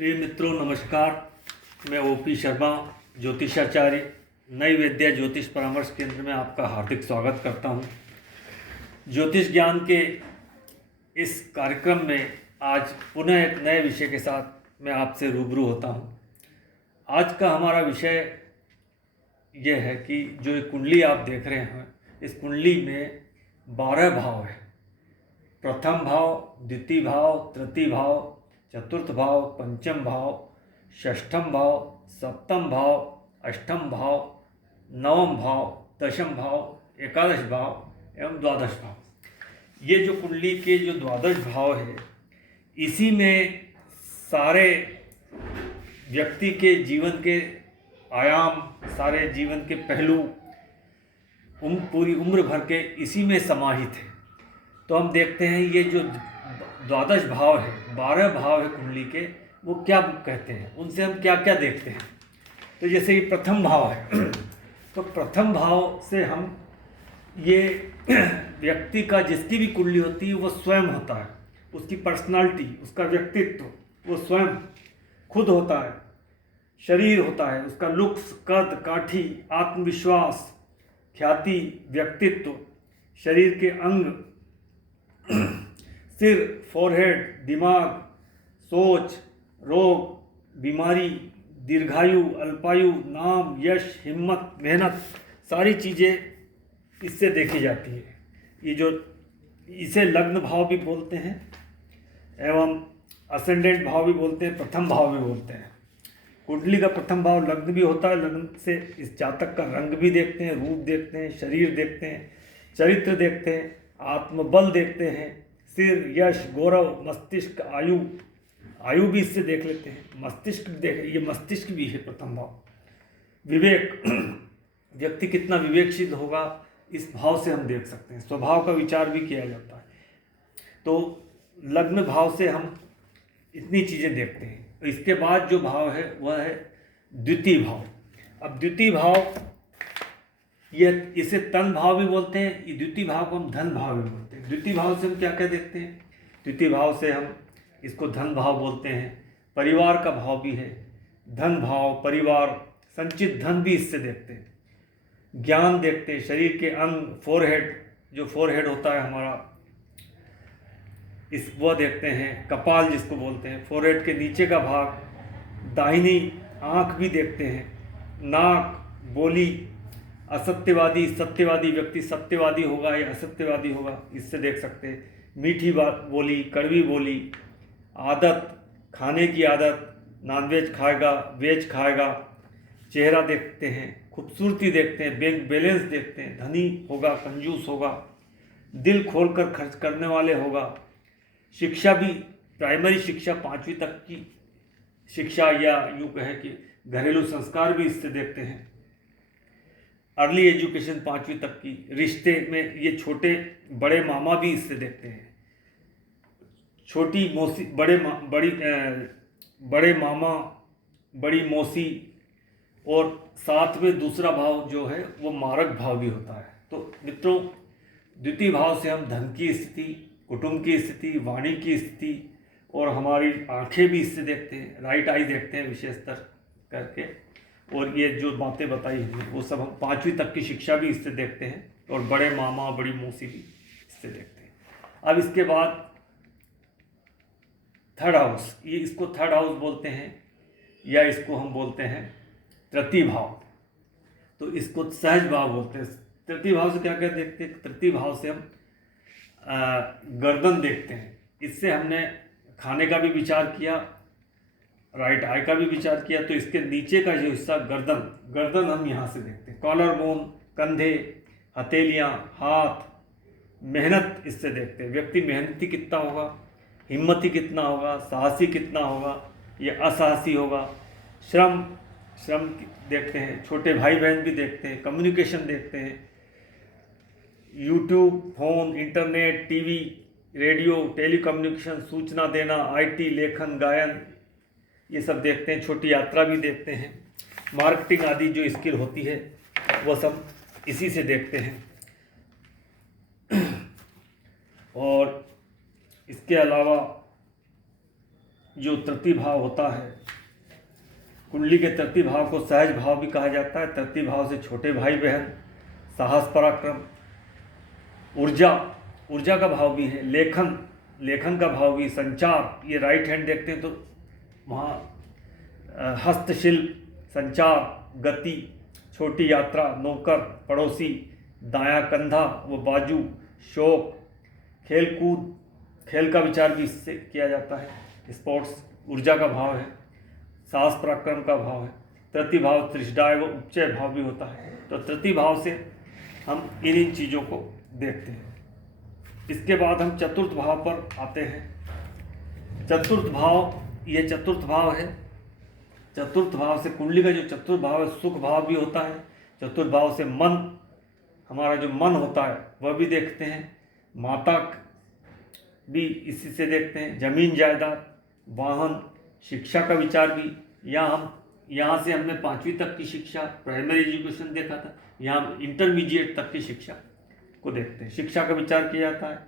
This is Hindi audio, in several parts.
प्रिय मित्रों नमस्कार। मैं ओपी शर्मा ज्योतिषाचार्य नई विद्या ज्योतिष परामर्श केंद्र में आपका हार्दिक स्वागत करता हूं। ज्योतिष ज्ञान के इस कार्यक्रम में आज पुनः एक नए विषय के साथ मैं आपसे रूबरू होता हूं। आज का हमारा विषय यह है कि जो एक कुंडली आप देख रहे हैं, इस कुंडली में 12 भाव है। प्रथम भाव, द्वितीय भाव, तृतीय भाव, चतुर्थ भाव, पंचम भाव, षष्ठम भाव, सप्तम भाव, अष्टम भाव, नवम भाव, दशम भाव, एकादश भाव एवं द्वादश भाव। ये जो कुंडली के जो द्वादश भाव है, इसी में सारे व्यक्ति के जीवन के आयाम, सारे जीवन के पहलू पूरी उम्र भर के इसी में समाहित है। तो हम देखते हैं ये जो द्वादश भाव है, 12 भाव है कुंडली के, वो क्या कहते हैं, उनसे हम क्या क्या देखते हैं। तो जैसे कि प्रथम भाव है तो प्रथम भाव से हम ये व्यक्ति का जिसकी भी कुंडली होती है वो स्वयं होता है, उसकी पर्सनालिटी, उसका व्यक्तित्व वो स्वयं खुद होता है। शरीर होता है, उसका लुक्स, कद, काठी, आत्मविश्वास, ख्याति, व्यक्तित्व, शरीर के अंग, सिर, फोरहेड, दिमाग, सोच, रोग, बीमारी, दीर्घायु, अल्पायु, नाम, यश, हिम्मत, मेहनत, सारी चीज़ें इससे देखी जाती है। ये जो इसे लग्न भाव भी बोलते हैं एवं असेंडेंट भाव भी बोलते हैं, प्रथम भाव भी बोलते हैं। कुंडली का प्रथम भाव लग्न भी होता है। लग्न से इस जातक का रंग भी देखते हैं, रूप देखते हैं, शरीर देखते हैं, चरित्र देखते हैं, आत्मबल देखते हैं, सिर, यश, गौरव, मस्तिष्क, आयु, आयु भी इससे देख लेते हैं, मस्तिष्क देख, ये मस्तिष्क भी है प्रथम भाव। विवेक, व्यक्ति कितना विवेकशील होगा इस भाव से हम देख सकते हैं। स्वभाव का विचार भी किया जाता है। तो लग्न भाव से हम इतनी चीज़ें देखते हैं। इसके बाद जो भाव है वह है द्वितीय भाव। अब द्वितीय भाव, ये इसे तन भाव भी बोलते हैं, ये द्वितीय भाव को हम धन भाव भी बोलते हैं। द्वितीय भाव से हम क्या क्या देखते हैं? द्वितीय भाव से हम इसको धन भाव बोलते हैं। परिवार का भाव भी है, धन भाव, परिवार, संचित धन भी इससे देखते हैं। ज्ञान देखते हैं, शरीर के अंग, फोरहेड, जो फोरहेड होता है हमारा, इस वो देखते हैं। कपाल जिसको बोलते हैं, फोरहेड के नीचे का भाग, दाहिनी आँख भी देखते हैं। नाक, बोली, असत्यवादी, सत्यवादी व्यक्ति सत्यवादी होगा या असत्यवादी होगा, इससे देख सकते हैं। मीठी बात बोली, कड़वी बोली, आदत, खाने की आदत, नॉनवेज खाएगा, वेज खाएगा, चेहरा देखते हैं, खूबसूरती देखते हैं, बैंक बैलेंस देखते हैं, धनी होगा, कंजूस होगा, दिल खोलकर खर्च करने वाले होगा। शिक्षा भी, प्राइमरी शिक्षा 5वीं तक की शिक्षा या यूँ कहें कि घरेलू संस्कार भी इससे देखते हैं। अर्ली एजुकेशन 5वीं तक की, रिश्ते में ये छोटे बड़े मामा भी इससे देखते हैं। छोटी मौसी, बड़े मामा, बड़ी मौसी, और साथ में दूसरा भाव जो है वो मारक भाव भी होता है। तो मित्रों, द्वितीय भाव से हम धन की स्थिति, कुटुंब की स्थिति, वाणी की स्थिति और हमारी आंखें भी इससे देखते हैं। राइट आई देखते हैं विशेषतर करके। और ये जो बातें बताई हैं वो सब हम 5वीं तक की शिक्षा भी इससे देखते हैं, और बड़े मामा, बड़ी मौसी भी इससे देखते हैं। अब इसके बाद थर्ड हाउस, ये इसको थर्ड हाउस बोलते हैं या इसको हम बोलते हैं तृतीय भाव। तो इसको सहज भाव बोलते हैं। तृतीय भाव से क्या क्या देखते हैं? तृतीय भाव से हम गर्दन देखते हैं। इससे हमने खाने का भी विचार किया, राइट आई का भी विचार किया। तो इसके नीचे का जो हिस्सा गर्दन हम यहाँ से देखते हैं। कॉलर बोन, कंधे, हथेलियाँ, हाथ, मेहनत इससे देखते हैं। व्यक्ति मेहनती कितना होगा, हिम्मती कितना होगा, साहसी कितना होगा या असाहसी होगा। श्रम देखते हैं। छोटे भाई बहन भी देखते हैं। कम्युनिकेशन देखते हैं। YouTube, phone, internet, TV, radio, telecommunication, सूचना देना, आईटी, लेखन, गायन, ये सब देखते हैं। छोटी यात्रा भी देखते हैं। मार्केटिंग आदि जो स्किल होती है वो सब इसी से देखते हैं। और इसके अलावा जो तृतीय भाव होता है, कुंडली के तृतीय भाव को सहज भाव भी कहा जाता है। तृतीय भाव से छोटे भाई बहन, साहस पराक्रम, ऊर्जा का भाव भी है, लेखन का भाव भी, संचार, ये राइट हैंड देखते हैं तो वहाँ हस्तशिल्प, संचार, गति, छोटी यात्रा, नौकर, पड़ोसी, दायां कंधा व बाजू, शौक, खेल कूद, खेल का विचार भी इससे किया जाता है। स्पोर्ट्स ऊर्जा का भाव है, साहस पराक्रम का भाव है। तृतीय भाव त्रिषडाय व उपचय भाव भी होता है। तो तृतीय भाव से हम इन चीज़ों को देखते हैं। इसके बाद हम चतुर्थ भाव पर आते हैं। चतुर्थ भाव, ये चतुर्थ भाव है। चतुर्थ भाव से कुंडली का जो चतुर्थ भाव है, सुख भाव भी होता है। चतुर्थ भाव से मन, हमारा जो मन होता है वह भी देखते हैं। माता भी इसी से देखते हैं। जमीन जायदाद, वाहन, शिक्षा का विचार भी। यहाँ से हमने 5वीं तक की शिक्षा, प्राइमरी एजुकेशन देखा था। यहाँ हम इंटरमीडिएट तक की शिक्षा को देखते हैं। शिक्षा का विचार किया जाता है।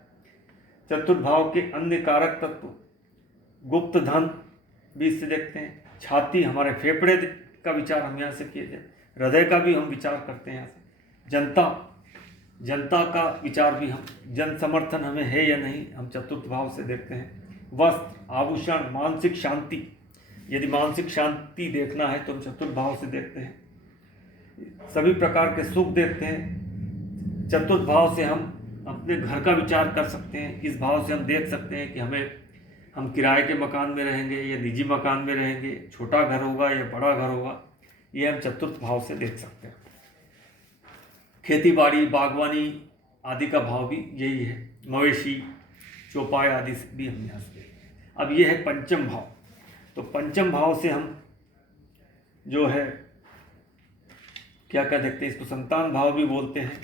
चतुर्थ भाव के अन्य कारक तत्व, गुप्त धन भी इससे देखते हैं। छाती, हमारे फेफड़े का विचार हम यहाँ से किए थे। हृदय का भी हम विचार करते हैं यहाँ से। जनता का विचार भी हम, जन समर्थन हमें है या नहीं, हम चतुर्थ भाव से देखते हैं। वस्त्र, आभूषण, मानसिक शांति, यदि मानसिक शांति देखना है तो हम चतुर्थ भाव से देखते हैं। सभी प्रकार के सुख देखते हैं। चतुर्थ भाव से हम अपने घर का विचार कर सकते हैं। इस भाव से हम देख सकते हैं कि हम किराए के मकान में रहेंगे या निजी मकान में रहेंगे, छोटा घर होगा या बड़ा घर होगा, ये हम चतुर्थ भाव से देख सकते हैं। खेती बाड़ी, बागवानी आदि का भाव भी यही है। मवेशी, चौपाई आदि से भी हम यहाँ से देखते हैं। अब ये है पंचम भाव। तो पंचम भाव से हम जो है क्या देखते हैं, इसको संतान भाव भी बोलते हैं।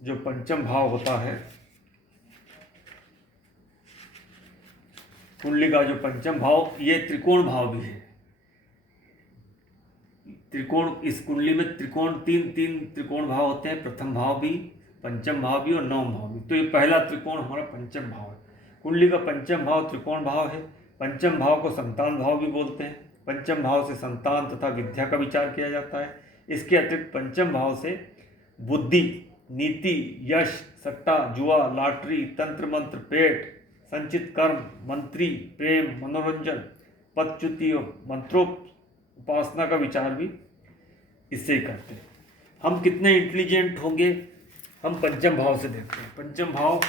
जो पंचम भाव होता है, कुंडली का जो पंचम भाव, ये त्रिकोण भाव भी है। त्रिकोण, इस कुंडली में त्रिकोण तीन त्रिकोण भाव होते हैं। प्रथम भाव भी, पंचम भाव भी और नवम भाव भी। तो ये पहला त्रिकोण हमारा पंचम भाव है। कुंडली का पंचम भाव त्रिकोण भाव है। पंचम भाव को संतान भाव भी बोलते हैं। पंचम भाव से संतान तथा विद्या का विचार किया जाता है। इसके अतिरिक्त पंचम भाव से बुद्धि, नीति, यश, सट्टा, जुआ, लॉटरी, तंत्र मंत्र, पेट, संचित कर्म, मंत्री, प्रेम, मनोरंजन, पदच्युति, मंत्रोपासना का विचार भी इससे ही करते हैं। हम कितने इंटेलिजेंट होंगे, हम पंचम भाव से देखते हैं। पंचम भाव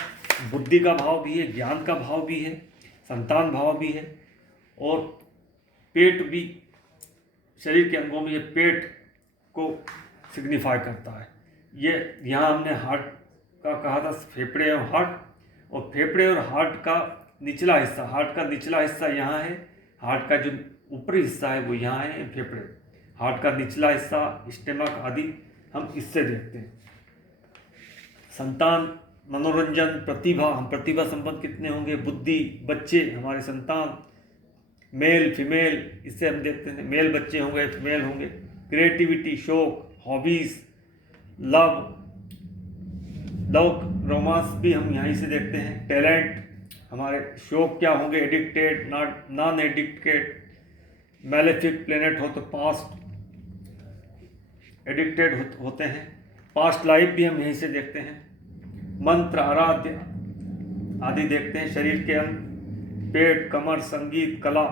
बुद्धि का भाव भी है, ज्ञान का भाव भी है, संतान भाव भी है और पेट भी। शरीर के अंगों में ये पेट को सिग्निफाई करता है। ये यहाँ हमने हार्ट का कहा था, फेफड़े और हार्ट, और फेफड़े और हार्ट का निचला हिस्सा, हार्ट का निचला हिस्सा यहाँ है। हार्ट का जो ऊपरी हिस्सा है वो यहाँ है, फेफड़े। हार्ट का निचला हिस्सा, स्टमक आदि हम इससे देखते हैं। संतान, मनोरंजन, प्रतिभा, हम प्रतिभा संपन्न कितने होंगे, बुद्धि, बच्चे, हमारे संतान, मेल फीमेल, इससे हम देखते हैं। मेल बच्चे होंगे, फीमेल होंगे। क्रिएटिविटी, शौक, हॉबीज, लव, रोमांस भी हम यहीं से देखते हैं। टैलेंट, हमारे शौक क्या होंगे, addicted, non addicted, malefic planet हो तो पास्ट एडिक्टेड होते हैं। पास्ट लाइफ भी हम यहीं से देखते हैं। मंत्र, आराध्य आदि देखते हैं। शरीर के अंग, पेट, कमर, संगीत, कला,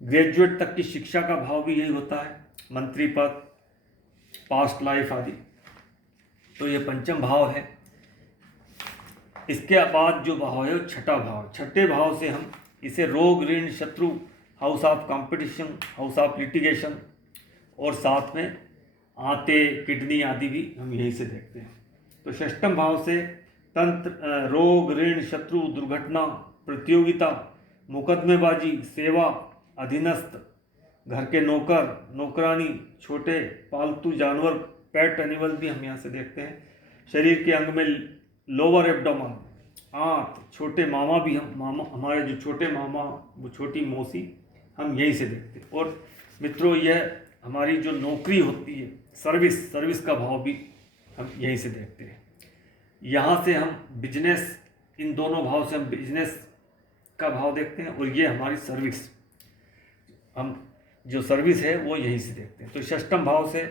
ग्रेजुएट तक की शिक्षा का भाव भी यही होता है। मंत्री पद, पास्ट लाइफ आदि। तो ये पंचम भाव है। इसके बाद जो भाव है वो छठा भाव। छठे भाव से हम इसे रोग, ऋण, शत्रु, house of competition, house of litigation और साथ में आंतें, किडनी आदि भी हम यहीं से देखते हैं। तो षष्ठम भाव से तंत्र, रोग, ऋण, शत्रु, दुर्घटना, प्रतियोगिता, मुकदमेबाजी, सेवा, अधीनस्थ, घर के नौकर, नौकरानी, छोटे पालतू जानवर, पेट एनिमल भी हम यहाँ से देखते हैं। शरीर के अंग में लोअर एब्डोमेन, आंत, छोटे मामा भी हमारे जो छोटे मामा, वो छोटी मौसी, हम यहीं से देखते हैं। और मित्रों, यह हमारी जो नौकरी होती है, सर्विस का भाव भी हम यहीं से देखते हैं। यहाँ से हम बिजनेस इन दोनों भाव से हम बिजनेस का भाव देखते हैं, और ये हमारी सर्विस, हम जो सर्विस है वो यहीं से देखते हैं। तो षष्ठम भाव से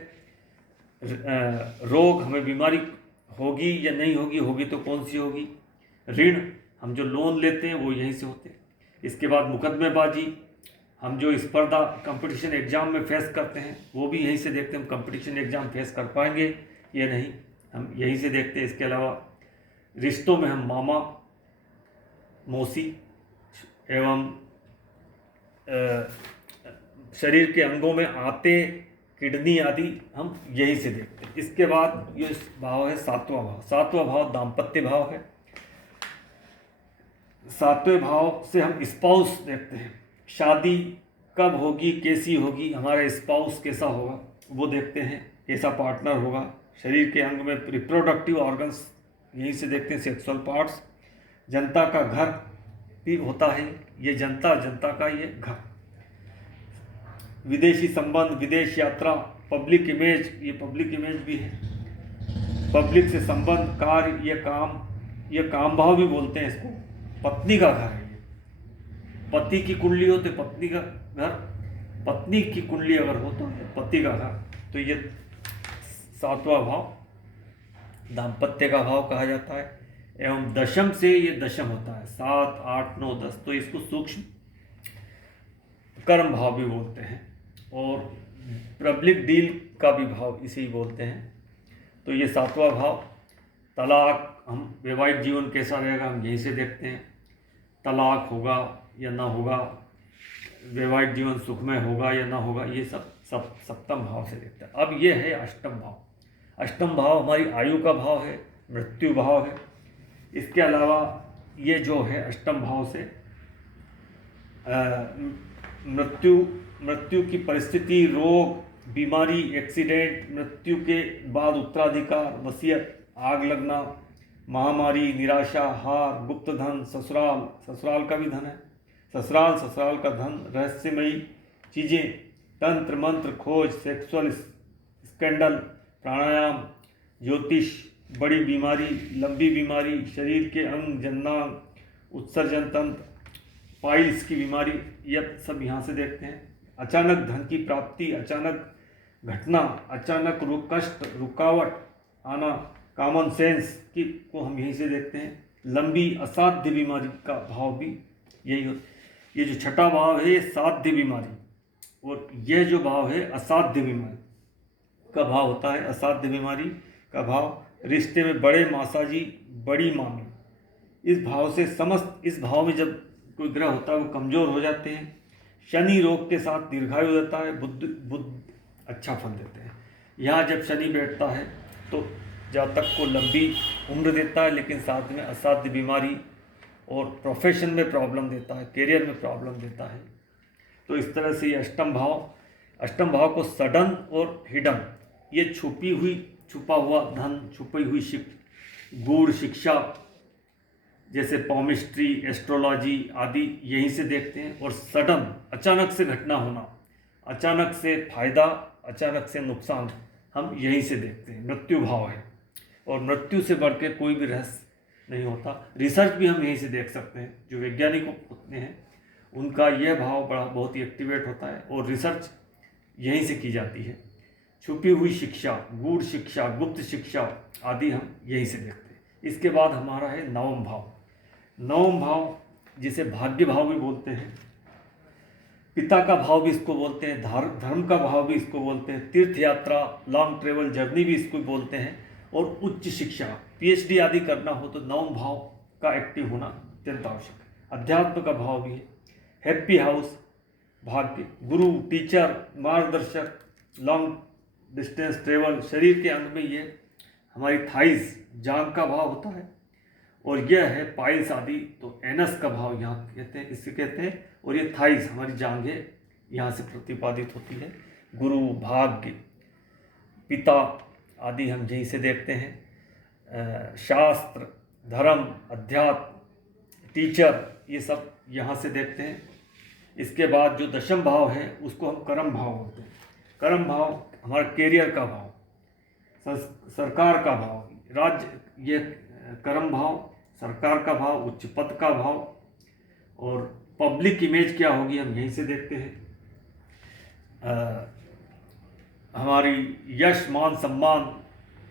रोग, हमें बीमारी होगी या नहीं होगी, होगी तो कौन सी होगी। ऋण, हम जो लोन लेते हैं वो यहीं से होते हैं। इसके बाद मुकदमेबाजी, हम जो स्पर्धा कंपटीशन एग्ज़ाम में फेस करते हैं वो भी यहीं से देखते हैं, हम कंपटीशन एग्ज़ाम फेस कर पाएंगे या नहीं, हम यहीं से देखते हैं। इसके अलावा रिश्तों में हम मामा मौसी एवं शरीर के अंगों में आते, किडनी आदि हम यहीं से देखते हैं। इसके बाद ये भाव है सातवां भाव। सातवां भाव दाम्पत्य भाव है। सातवें भाव से हम स्पाउस देखते हैं, शादी कब होगी, कैसी होगी, हमारा स्पाउस कैसा होगा वो देखते हैं, कैसा पार्टनर होगा। शरीर के अंग में रिप्रोडक्टिव ऑर्गन्स यहीं से देखते हैं, सेक्सुअल पार्ट्स। जनता का घर भी होता है, ये जनता का ये घर। विदेशी संबंध, विदेश यात्रा, पब्लिक इमेज, ये पब्लिक इमेज भी है। पब्लिक से संबंध, कार्य, ये काम भाव भी बोलते हैं इसको। पत्नी का घर है ये, पति की कुंडली हो तो पत्नी का घर, पत्नी की कुंडली अगर हो तो पति का घर। तो ये सातवां भाव दाम्पत्य का भाव कहा जाता है। एवं दशम से ये दशम होता है, 7, 8, 9, 10, तो इसको सूक्ष्म कर्म भाव भी बोलते हैं, और पब्लिक डील का भी भाव इसे ही बोलते हैं। तो ये सातवां भाव। तलाक, हम वैवाहिक जीवन कैसा रहेगा हम यहीं से देखते हैं, तलाक होगा या ना होगा, वैवाहिक जीवन सुखमय होगा या ना होगा, ये सब सप्तम भाव से देखते हैं। अब ये है अष्टम भाव। अष्टम भाव हमारी आयु का भाव है, मृत्यु भाव है। इसके अलावा ये जो है अष्टम भाव से मृत्यु की परिस्थिति, रोग, बीमारी, एक्सीडेंट, मृत्यु के बाद उत्तराधिकार, वसीयत, आग लगना, महामारी, निराशा, हार, गुप्त धन, ससुराल का भी धन है, ससुराल का धन, रहस्यमयी चीज़ें, तंत्र मंत्र, खोज, सेक्सुअल स्कैंडल, प्राणायाम, ज्योतिष, बड़ी बीमारी, लंबी बीमारी, शरीर के अंग, जननांग, उत्सर्जन तंत्र, पाइल्स की बीमारी, यह सब यहाँ से देखते हैं। अचानक धन की प्राप्ति, अचानक घटना, अचानक कष्ट, रुकावट आना, कॉमन सेंस की को हम यहीं से देखते हैं। लंबी असाध्य बीमारी का भाव भी यही हो। ये जो छठा भाव है ये साध्य बीमारी, और यह जो भाव है असाध्य बीमारी का भाव होता है। असाध्य बीमारी का भाव रिश्ते में बड़े मासाजी, बड़ी मामी, इस भाव से समस्त, इस भाव में जब कोई ग्रह होता है वो कमज़ोर हो जाते हैं। शनि रोग के साथ दीर्घायु देता है, बुद्ध अच्छा फल देते हैं। यहाँ जब शनि बैठता है तो जातक को लंबी उम्र देता है, लेकिन साथ में असाध्य बीमारी और प्रोफेशन में प्रॉब्लम देता है, करियर में प्रॉब्लम देता है। तो इस तरह से ये अष्टम भाव को सडन और हिडन, ये छुपा हुआ धन, छुपी हुई गूढ़ शिक्षा जैसे पॉमिस्ट्री, एस्ट्रोलॉजी आदि यहीं से देखते हैं। और सडन, अचानक से घटना होना, अचानक से फायदा, अचानक से नुकसान, हम यहीं से देखते हैं। मृत्यु भाव है, और मृत्यु से बढ़ के कोई भी रहस्य नहीं होता। रिसर्च भी हम यहीं से देख सकते हैं। जो वैज्ञानिक होते हैं उनका यह भाव बहुत ही एक्टिवेट होता है, और रिसर्च यहीं से की जाती है। छुपी हुई शिक्षा, गूढ़ शिक्षा, गुप्त शिक्षा आदि हम यहीं से देखते हैं। इसके बाद हमारा है नवम भाव। नवम भाव जिसे भाग्य भाव भी बोलते हैं, पिता का भाव भी इसको बोलते हैं, धर्म का भाव भी इसको बोलते हैं, तीर्थ यात्रा, लॉन्ग ट्रेवल जर्नी भी इसको बोलते हैं, और उच्च शिक्षा, पीएचडी आदि करना हो तो नवम भाव का एक्टिव होना अत्यंत आवश्यक है। अध्यात्म का भाव भी है, हैप्पी हाउस, भाग्य, गुरु, टीचर, मार्गदर्शक, लॉन्ग डिस्टेंस ट्रेवल, शरीर के अंग में ये हमारी थाइज, जांघ का भाव होता है, और यह है पाइल्स आदि, तो एनस का भाव यहाँ कहते हैं, इससे कहते हैं। और ये थाइज, हमारी जांघें यहाँ से प्रतिपादित होती है। गुरु, भाग्य, पिता आदि हम यहीं से देखते हैं। शास्त्र, धर्म, अध्यात्म, टीचर, ये सब यहाँ से देखते हैं। इसके बाद जो दशम भाव है उसको हम कर्म भाव बोलते हैं। कर्म भाव हमारा कैरियर का भाव, सरकार का भाव, राज्य, ये कर्म भाव, सरकार का भाव, उच्च पद का भाव और पब्लिक इमेज क्या होगी हम यहीं से देखते हैं। हमारी यश मान सम्मान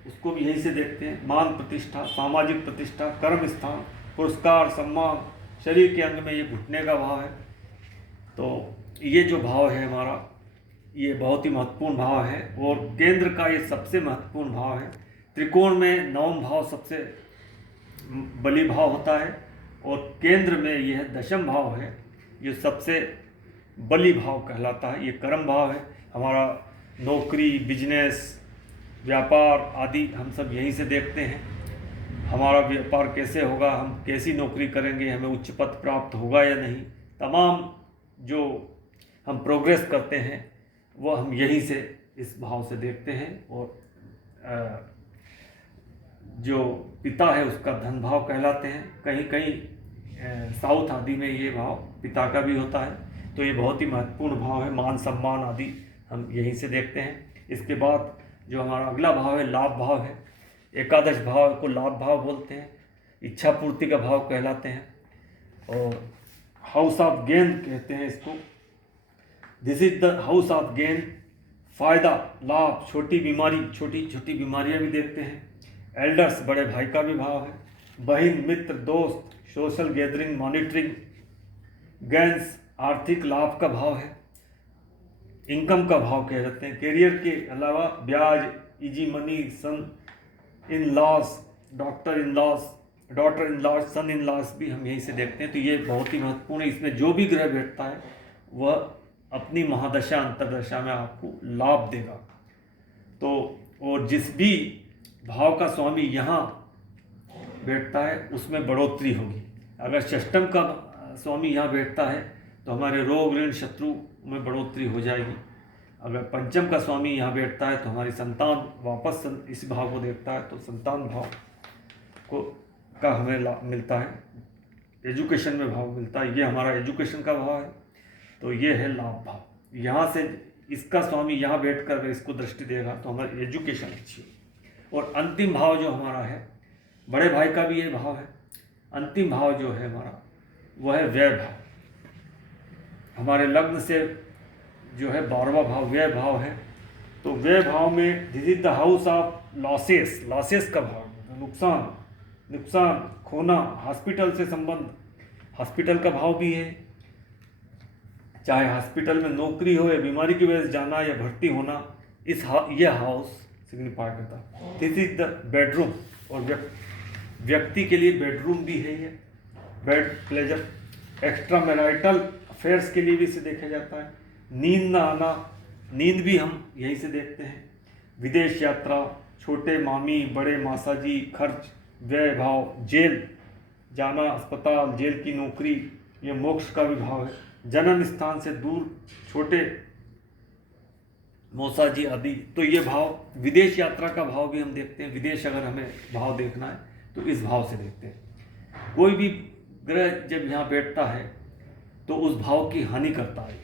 उसको भी यहीं से देखते हैं। मान प्रतिष्ठा, सामाजिक प्रतिष्ठा, कर्म स्थान, पुरस्कार, सम्मान, शरीर के अंग में ये घुटने का भाव है। तो ये जो भाव है हमारा, ये बहुत ही महत्वपूर्ण भाव है और केंद्र का ये सबसे महत्वपूर्ण भाव है। त्रिकोण में नवम भाव सबसे बली भाव होता है और केंद्र में यह दशम भाव है, ये सबसे बली भाव कहलाता है। ये कर्म भाव है। हमारा नौकरी, बिजनेस, व्यापार आदि हम सब यहीं से देखते हैं। हमारा व्यापार कैसे होगा, हम कैसी नौकरी करेंगे, हमें उच्च पद प्राप्त होगा या नहीं, तमाम जो हम प्रोग्रेस करते हैं वो हम यहीं से इस भाव से देखते हैं। और जो पिता है उसका धन भाव कहलाते हैं। कहीं कहीं साउथ आदि में ये भाव पिता का भी होता है। तो ये बहुत ही महत्वपूर्ण भाव है। मान सम्मान आदि हम यहीं से देखते हैं। इसके बाद जो हमारा अगला भाव है लाभ भाव है। एकादश भाव को लाभ भाव बोलते हैं, इच्छा पूर्ति का भाव कहलाते हैं और हाउस ऑफ गेन कहते हैं इसको। This is the house of gain. फायदा, लाभ, छोटी बीमारी, छोटी छोटी बीमारियां भी देखते हैं। एल्डर्स, बड़े भाई का भी भाव है। बहन, मित्र, दोस्त, सोशल गैदरिंग, मॉनिटरिंग। गेन्स, आर्थिक लाभ का भाव है। इनकम का भाव कह सकते हैं। करियर के अलावा ब्याज, easy money, son in laws, daughter in laws, daughter in laws, son in laws भी हम यहीं से देखते हैं। तो ये बहुत ही महत्वपूर्ण है। इसमें जो भी ग्रह बैठता है वह अपनी महादशा अंतरदशा में आपको लाभ देगा। तो और जिस भी भाव का स्वामी यहाँ बैठता है उसमें बढ़ोतरी होगी। अगर षष्टम का स्वामी यहाँ बैठता है तो हमारे रोग, ऋण, शत्रु में बढ़ोतरी हो जाएगी। अगर पंचम का स्वामी यहाँ बैठता है तो हमारी संतान वापस इस भाव को देखता है तो संतान भाव को का हमें लाभ मिलता है। एजुकेशन में भाव मिलता है, ये हमारा एजुकेशन का भाव है। तो ये है लाभ भाव। यहाँ से इसका स्वामी यहाँ बैठकर अगर इसको दृष्टि देगा तो हमारी एजुकेशन अच्छी होगी। और अंतिम भाव जो हमारा है, बड़े भाई का भी ये भाव है। अंतिम भाव जो है हमारा वह है व्यय भाव। हमारे लग्न से जो है 12वां भाव व्यय भाव है। तो व्यय भाव में this is the house of losses. Losses का भाव, नुकसान, नुकसान, खोना, हॉस्पिटल से संबंध, हॉस्पिटल का भाव भी है। चाहे हॉस्पिटल में नौकरी हो या बीमारी की वजह से जाना या भर्ती होना, ये हाउस सिग्निफाई करता है। This is the bedroom. और व्यक्ति के लिए बेडरूम भी है ये। Bed pleasure, extra marital affairs के लिए भी इसे देखा जाता है। नींद ना आना, नींद भी हम यहीं से देखते हैं। विदेश यात्रा, छोटे मामी, बड़े मासाजी, खर्च, व्यय भाव, जेल जाना, अस्पताल, जेल की नौकरी, ये मोक्ष का भी भाव है। जन्म स्थान से दूर, छोटे मौसाजी आदि, तो ये भाव। विदेश यात्रा का भाव भी हम देखते हैं। विदेश अगर हमें भाव देखना है तो इस भाव से देखते हैं। कोई भी ग्रह जब यहाँ बैठता है तो उस भाव की हानि करता है।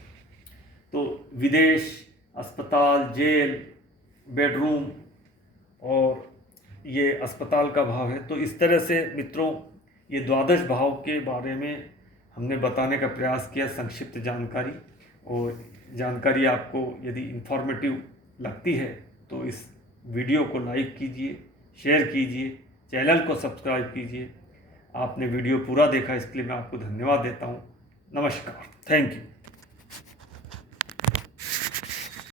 तो विदेश, अस्पताल, जेल, बेडरूम और ये अस्पताल का भाव है। तो इस तरह से मित्रों ये द्वादश भाव के बारे में हमने बताने का प्रयास किया, संक्षिप्त जानकारी। और जानकारी आपको यदि इन्फॉर्मेटिव लगती है तो इस वीडियो को लाइक कीजिए, शेयर कीजिए, चैनल को सब्सक्राइब कीजिए। आपने वीडियो पूरा देखा इसके लिए मैं आपको धन्यवाद देता हूँ। नमस्कार, थैंक यू।